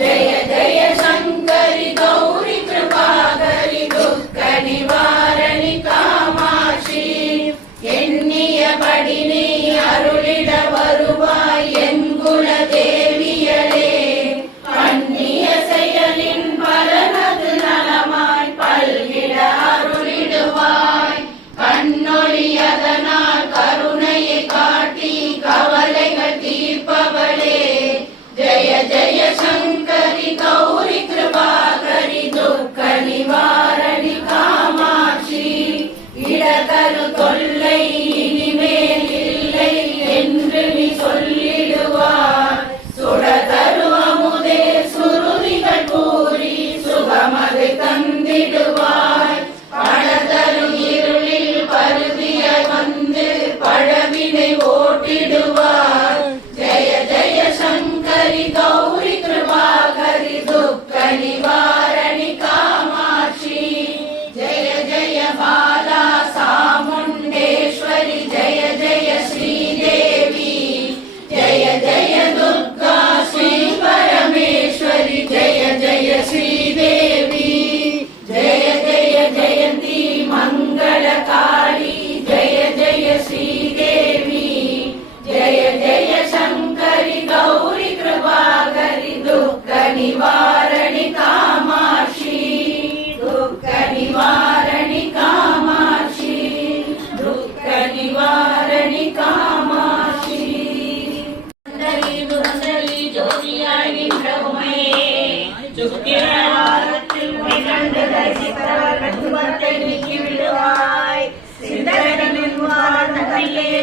ஜெய ஜெய சங்கரி கௌரி கிருபாகரி துர்க நிவாரணி காமாட்சி எண்ணியபடி நீ அருளிட வருவாய் என் குல தேவியலே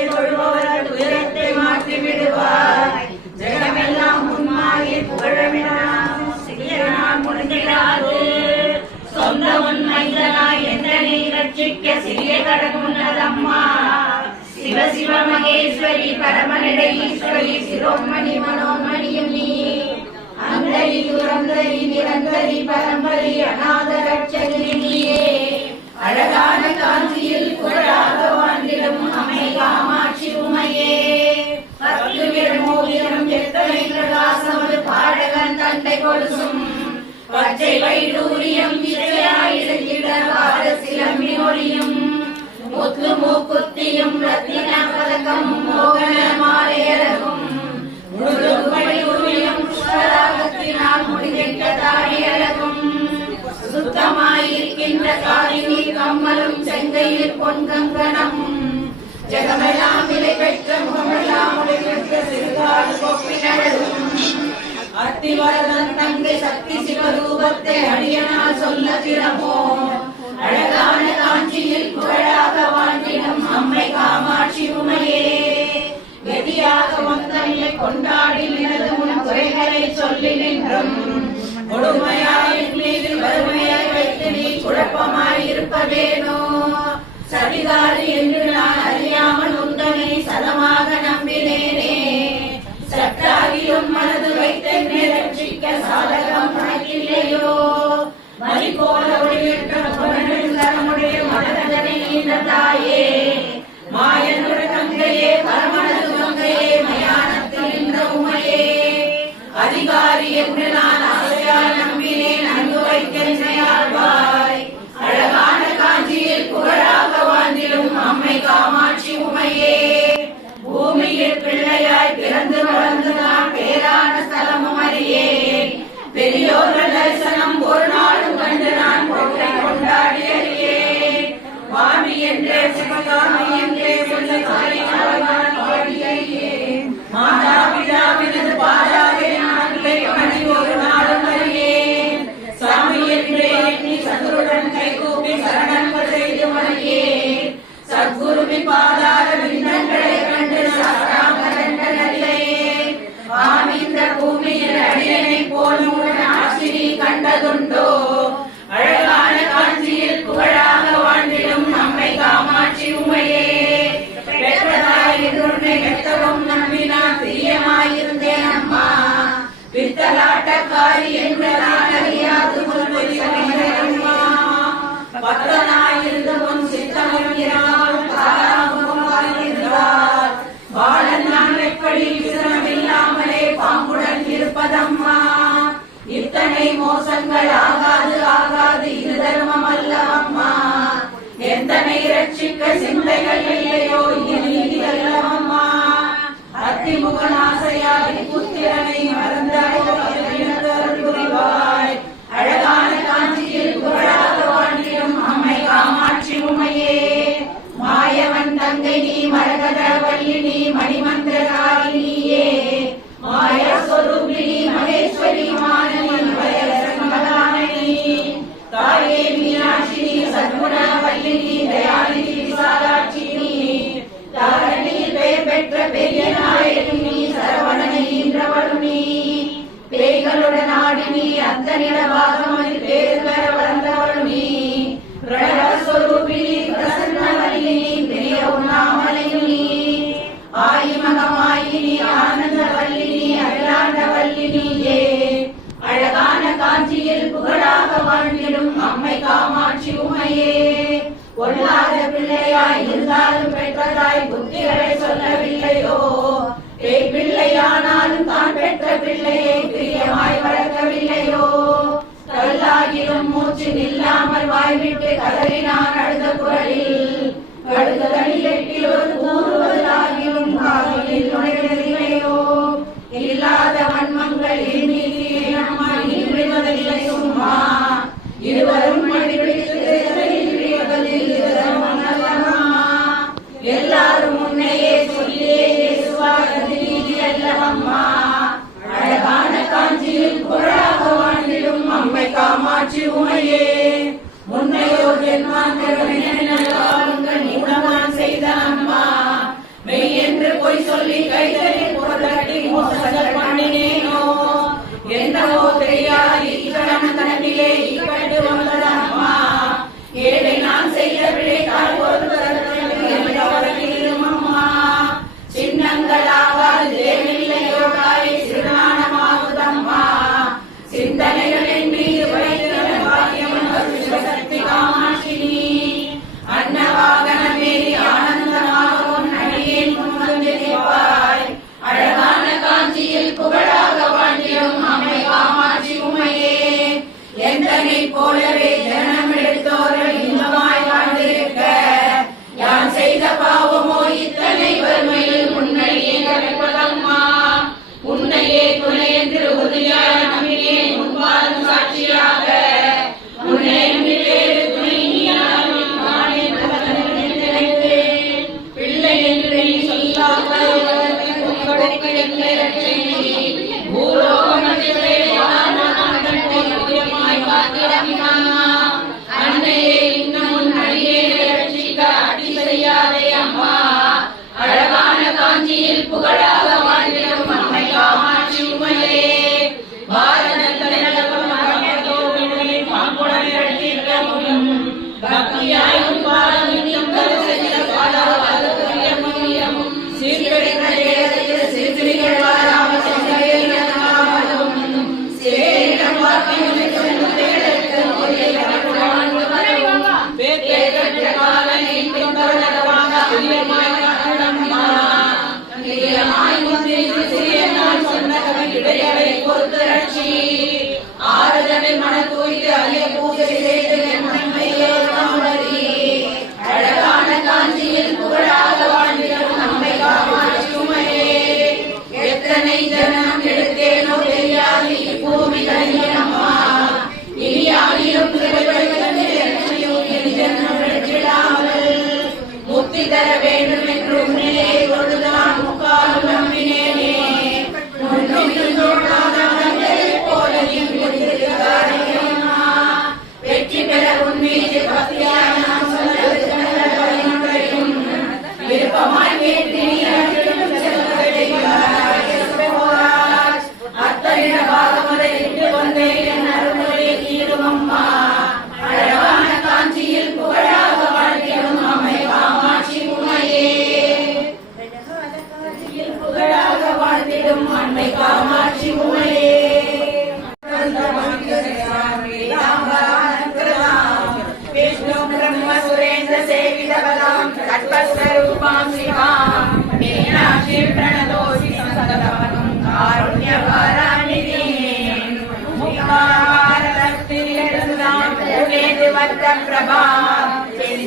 தொழுபவர் துயரத்தை மாற்றி விடுவாய். ஜெகமெல்லாம் உன்மாயை புகழமெல்லாம் சிறியனால் முடிந்திடாது. சொந்த உண்மைதனாய் எந்தனை ரட்சிக்க சிறிய கடமுன்னதம்மா. சிவ சிவ மகேஸ்வரி பரமனிட ஈஸ்வரி சிரோன்மணி மனோன்மணியும் நீ. அந்தரி துரந்தரி நிரந்தரி பரம்பரி அநாத ரட்சகி நீயே. அழகான காஞ்சியில் புகழாக வாழ்ந்திடும் அம்மை காமாட்சி உமையே. பத்து விரமோதிரம் எத்தனை பிரகாசம் பாடகன் தண்டை கொலுசும் பச்சை வைடூரியம் இசையாயிட சிலம்பி ஒளியும் முத்து மூக்குத்தியும் ரத்தின பதக்கம் மோகன மாலையரகும் முழுமையூரியம் புஷ்பராகத்தினால் முடிகின்ற தாடியழகும் சுத்தமாயிருக்கின்ற காலினி கம்மலும் செங்கையில் பொன்கங்கணம் ஜெகமெல்லாம் விலை பெற்ற முகமெல்லாம் உடைகின்ற சிறுகாடு கொப்பினழும் அத்திவரதன் தங்கை சக்தி சிவரூபத்தை அடியனால் சொல்ல திறமோ. அழகான காஞ்சியில் புகழாக வாழ்ந்திடும் அம்மை காமாட்சி உமையே. வெதியாக வந்தன்னை கொண்டாடி நினது முன் குறைகளை சொல்லி நின்றும் கொடுமையாய் மீது வறுமையாய் வைத்து நீ குழப்பமாயிருப்பதேனோ. சதிகாரி என்று நான் அறியாமல் உந்தனை சதமாக நம்பினேனே. சட்டாகிலும் மனது வைத்தென்னை ரட்சிக்க சாதகம் உனக்கில்லையோ. மணி போல ஒளிவிட்ட முகனுடைய மனதனை நீண்ட தாயே. மாயனுடைய தங்கையே பரமனது கங்கையே மயானத்தில் நின்ற உமையே. அதிகாரி என்று நான் ஆசையால் நம்பினேன் அன்பு வைத்தென்னையாழ்வாய். அழகான காஞ்சியில் புகழாக வாழ்ந்திடும் அம்மை காமாட்சி உமையே. பூமியில் பிள்ளையாய் பிறந்து வளர்ந்து நான் பேரான ஸ்தலமும் அறியேன். பெரியோர்கள் தரிசனம் ஒரு நாளும் கண்டு நான் போற்றை கொண்டாடி அறியேன். வாமி என்றே சிவகாமி என்றே சொல்ல மாதா பிதாவினது பாதாவே நான் மணி ஒரு நாளும் அறியேன். சாமி என்றே எண்ணி சதுருடன் கைகூப்பி சரணங்கள் செய்து அறியேன். சத்குருவின் பாதார விண்ணங்களை கண்டு சாராமரண்டனறியேன். ஆமிந்த பூமியில் அடியனை போலும் ஆசிரி கண்டதுண்டோ. அழகான காஞ்சியில் புகழாக வாழ்ந்திடும் அம்மை காமாட்சி உமையே. பெற்றதாய் உன்னை மெத்தவும் நம்பினான் பிரியமாயிருந்தேன் அம்மா. பித்தலாட்டக்காரி என்று நான் அறியாது அம்மா. பக்தனாயிருந்த உன் சித்தமும் இராமல் பாராமுகமாயிருந்தார். பாலன் நான் எப்படி விசனமில்லாமலே பாம்புடன் இருப்பதம்மா. இத்தனை மோசங்கள் ஆகாது ஆகாது இது தர்மம் அல்லவம்மா. எந்தனை ரட்சிக்க சிந்தைகள் இல்லையோ இது அல்லவம்மா. அத்திமுகன் ஆசையாய் புத்திரனை மறந்தாய். அழகான காஞ்சியில் புகழாக வாழ்ந்திடும் அம்மை காமாட்சி உமையே. மாயவன் தங்கை நீ மரகத வல்லினி மணிமந்திரகாரிணியே. மாயா சொரூபிணி மகேஸ்வரி மானனி வயசங்கதானி. தாயே மீனாட்சினி சத்குண வல்லினி தயாளினி விசாலாட்சினி. தாரணியில் பெயர் பெற்ற பெரிய நாயகினி சரவணனை ஈன்றவளும் நீ. பேய்களுடன் ஆடினி அந்த நிலவாகமதில் பேர் பெற வளர்ந்தவளும் நீ. பிரளவஸ்வரூபிணி பிரசன்னவல்லினி பெரிய உண்ணாமலையும் நீ. ஆயிமகமாயினி ஆனந்தவல்லினி அகிலாண்டவல்லினியே. அழகான காஞ்சியில் புகழாக வாழ்ந்திடும் அம்மை காமாட்சி உமையே. பொல்லாத பிள்ளையாய் இருந்தாலும் பெற்றதாய் புத்திகளை சொல்லவில்லையோ. பேய் பிள்ளையானாலும் தான் பெற்ற பிள்ளையை பிரியமாய் வளர்க்கவில்லையோ. கல்லாகிலும் மூச்சு நில்லாமல் வாய்விட்டு கதறினான் அழுத குரலில். கடுதலில் எட்டிலோர் கூறுவதாகியும் காதலில் நுழைவதில்லையோ. இல்லாத வன்மங்கள் இருவதில்லை சும்மா. இருவரும் எல்லாரும் முன்னையே சொல்லியே நீதி அல்லவம்மா. அழகான காஞ்சியில் புகழாக வாழ்ந்திடும் அம்மை காமாட்சி உமையே. முன்னையோ ஜென்மாந்தர்கள் செய்த அம்மா. செய்யாதே அம்மா. அழகான காஞ்சியில் புகழாக வாழ்ந்திடும் அம்மை காமாட்சி உமையே. பாரத தலைநகரம் மகத்தோவின் பாங்குடன் எடுத்திருக்கவும் பக்தியாயும் பாரமியும் கருசெய்த பாலவதற்கும் சீர்கெடுத்த ஏழையில் சிறுகிரிகள் வாராம சென்றையில் நாமதும் சேரம் வாக்கியும் தேடற்கு ஒரே வடக்குடன் பேர்பெற்ற காலனின் பின்தொடர்வாக அம்மா நிலையமாய் முந்திரி சிறிய நாள் சொன்ன இடையலை பொறுத்து ரட்சி ஆறுதலை மனத்தூய்க்கு அரிய பூஜை செய்து எம்மையே காமரி. அழகான காஞ்சியில் புகழாக வாழ்ந்திடும் அம்மை காமாட்சி உமையே. எத்தனை ஜனம் எடுத்தேனோ தெரியாது இப்பூமிகளில் அம்மா. இனியாகிலும் முக்தி தர வேண்டும் என்று உன்னையே தொழுதான் முக்காலும் நம்பினேனே. போல வெற்றி பெற உன் மீது பக்தியாக நாம் சொன்னதையும் விருப்பமாய் கேட்டு அத்தனை பாகமதை விட்டு வந்தேன் என் அருள்மொழி தீரும் அம்மா. அழகான காஞ்சியில் புகழாக வாழ்ந்திடும் அம்மை காமாட்சி உமையே. புகழாக வாழ்ந்திடும் அம்மை காமாட்சி உமையே. விஷ்ணு பிரம்ம சுரேந்திர சேவிதபதாம் கற்பஸ்வரூபாம் சிவாம் மீனாட்சி பிரணதோசி சததவனம் காருண்யவாராணிதி முக்தாரதஸ்திரிகேதுதாம் பூவேதுவர்த்த பிரபாம்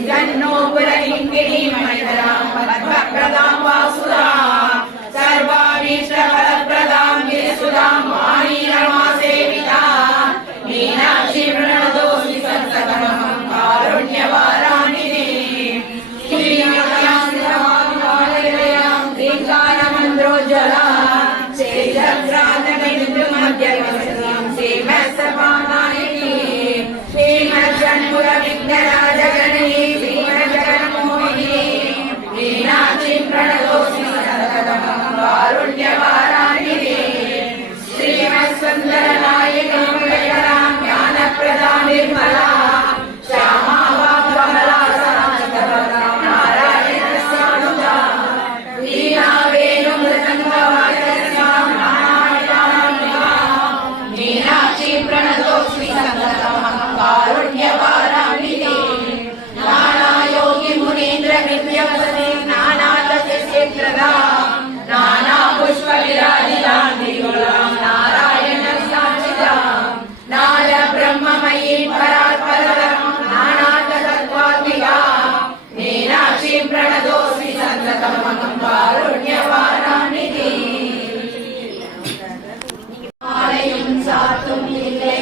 ஜன்னோபுரலிங்கிணி மணிதராம் பத்மப்ரதாம் வாசுதாம் சர்வாபீஷ்டபலப்ரதாம் கிரிசுதாம் மாணீரமா சேவிதாம் மீனாட்சி பிரணதோசி சததவனம் காருண்யவாராணிதி ஸ்ரீயாம் ஸ்ரீகாரமந்திரோஜ்வலா சேஜக்ராதமிந்துமத்யவசதாம் சேமசபாநாயினி ஸ்ரீமஜ்ஜன்முர விக்னராஜகணி ஸ்ரீமஜ்ஜகன்மோகினி மீனாட்சி பிரணதோசி சததவனம் காருண்யவாராணிதி ஸ்ரீமத்சுந்தரநாயகம் கயராம் ஞானப்ரதாம் நிர்மலா ஷாமா வாக்வமலா சததவனம் நாராயண சானுதா வீணாவேணும் ரதங்கவாஜஸ்யாம் மீனாட்சி பிரணதோஸ்மி சததவனம் காருண்யவாராணிதி நானாயோகி முனீந்திர வித்யவசதி நானாதசேத்ரதாம் நானா புஷ்ப விராஜிதாம் திரிகுலாம் நாராயண சாட்சிதாம் நாத பிரம்மமயி பராத்பரம் நானாத தத்வாத்மிகாம் மீனாட்சி பிரணதோஸ்மி சததவனம் காருண்யவாராணிதி. ஆலயம் சாத்தும் இல்லை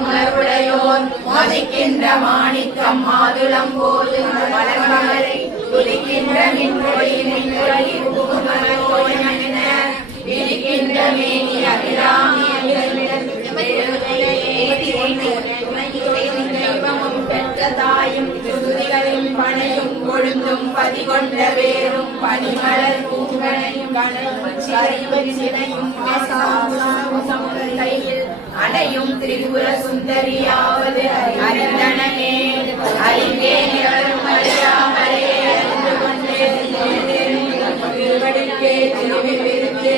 உணர்வுடையோன் மதிக்கின்ற மாணிக்கம் மாதுளம் போது மலர்மகளை துதிக்கின்ற மின்மொழி மின்மொழி விரிக்கின்ற மேனி அபிராமி தெய்வமும் பெற்ற தாயும் துதிகளும் பனையும் கொழுந்தும் பதிகொண்ட வேரும் பனிமலர் பூங்கனையும் கனையும் சினையும் கையில் அடையும் திரிபுர சுந்தரியாவது அறிந்தனே அறிந்தே நிகழும் அறியாமலே அறிந்து கொண்டே திருவடிக்கே திருவில் விருந்து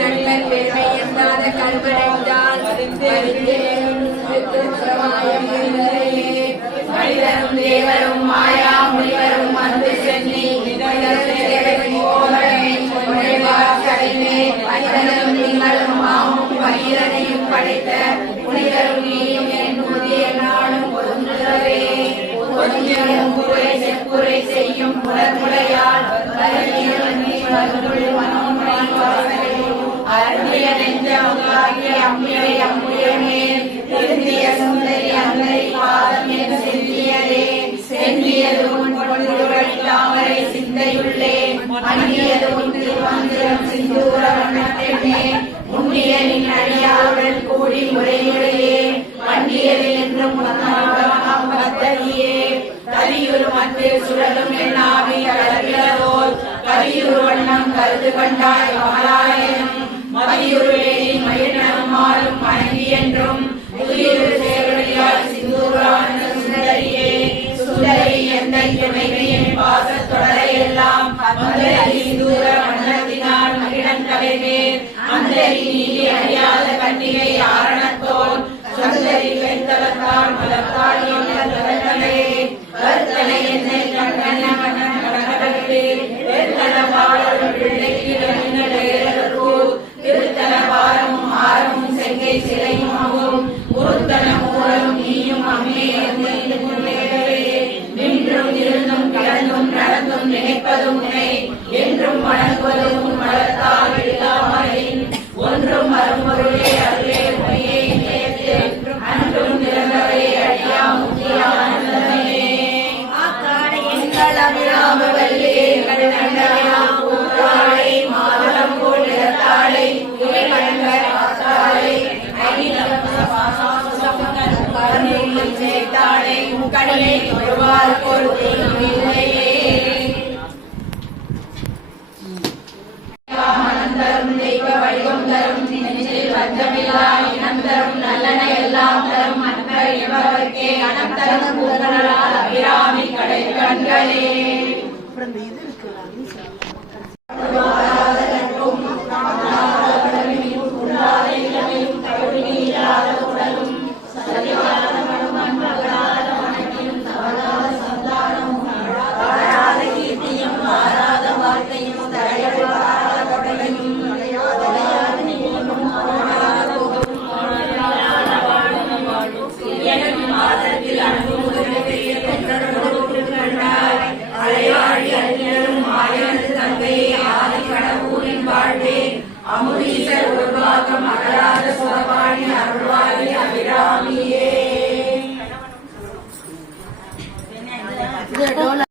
நல்ல பெருமை எந்தாத கல்வரைந்தால் மனிதரும் தேவரும் மாயா முனிவரும் வந்து சென்னி மனிதரும் நீங்களும் மாமும் பயிரனையும் படைத்த புனிதரும் நீயும் என் புதிய நாளும் ஒன்றுவே ஒன்றுரை செப்புரை செய்யும் புலமுறையால் அருந்திய நெஞ்சமுகாகிய அம்மியை அம்முயமே திருந்திய சுந்தரி அன்னை பாதம் என் செந்தியதே செந்தியது உன் மன்னியது உன் திருமந்திரம் சிந்தூர வண்ணத்தென்னே முன்னிய நின் அடியாருடன் கூடி முறைமுறையே வண்டியது என்றும் பத்தகியே கலியுறு மத்தியில் சுழலும் என் ஆவி கலவிலவோல் கலியுறு வண்ணம் கருது கண்டாய் கமலாலயம் மதியுருளேனி மயிரினம் மாறும் மணங்கி என்றும் புதியுறு சேவடியால் சிந்தூரான சுந்தரியே சுந்தரி எந்தை துணைவியின் பாசத் தொடரை எல்லாம் மந்தரி சிந்தூர வண்ணத்தினால் மகிழன் கலைவேர் அந்தரி நீதி அறியாத கண்ணிகை ஆரணத்தோல் சுந்தரி கைத்தலத்தால் மலத்தால் எண்ணே கருத்தனை என்னை கண்ணன மன்னன் கடகடலே வேர்த்தன பாடலும் பிள்ளைக்கு திருத்தல பாரமும் ஆரமும் செங்கை சிலையும் ஆகும் குருத்தன மூலம் நீயும் அம்மே நின்றும் இருந்தும் கிடந்தும் நடந்தும் நினைப்பதும் உன்னை என்றும் வணங்குவதும் உன் மலத்தால் இல்லாமலின் ஒன்றும் மறுமொருளே அருளே உமையே அன்றும் நிறந்தவரே அடியா முக்கியானந்தமே எங்கள் அபிராம வல்லே கடனண்டலாம் பூத்தாளை மாதளம் போல் நிறத்தாளை புகை கடங்கள் ஆத்தாளை சேர்த்தாளை முக்கடலை ஒருவாறு பொறுத்தே அனந்தரும் தெய்வ வடிவம் தரும் நெஞ்சில் வஞ்சமில்லா இனம் தரும் நல்லன எல்லாம் தரும் அன்பர் என்பவர்க்கே அனந்தரும் பூங்களால் அபிராமி கடை கண்களே. அப்புறம் இந்த இது இருக்கு